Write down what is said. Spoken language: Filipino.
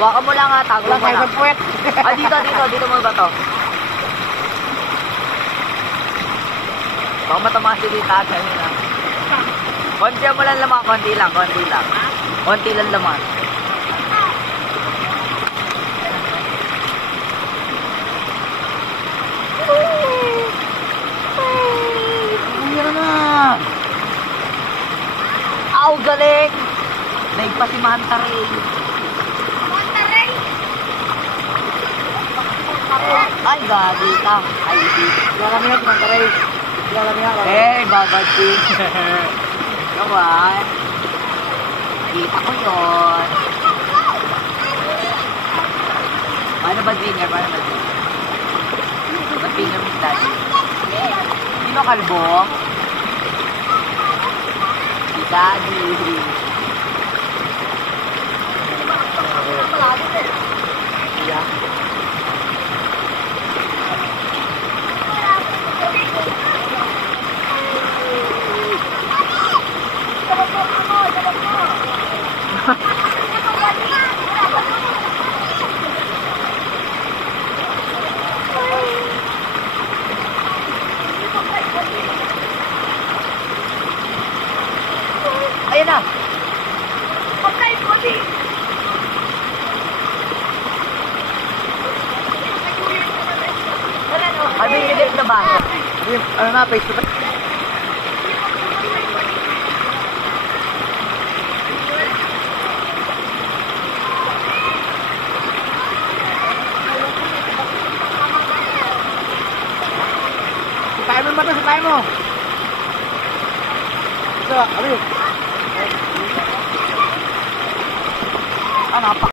Hawakan mo lang ha, tago mo Wala lang. kayo puwet. Ah, dito mo ba to? Baka matamaan si Rita at na. Konti mo lang laman, konti lang. Konti lang laman. Yan na. Aw, galing. Daig pa si Mantaray. Ay, gagi ka. Ay, Wala kami yan, Mantaray. Wala kami yan. eh, babati. Come on. Kita ko yun. Paano ba finger? Ba't finger mo daddy? Sino kalbo? Si daddy. Yeah. Ayan na. Ano yung edit na ba? Ano na, face to face. Sitayin mo ba ito? Sitayin mo! Ito, Ali. Ah,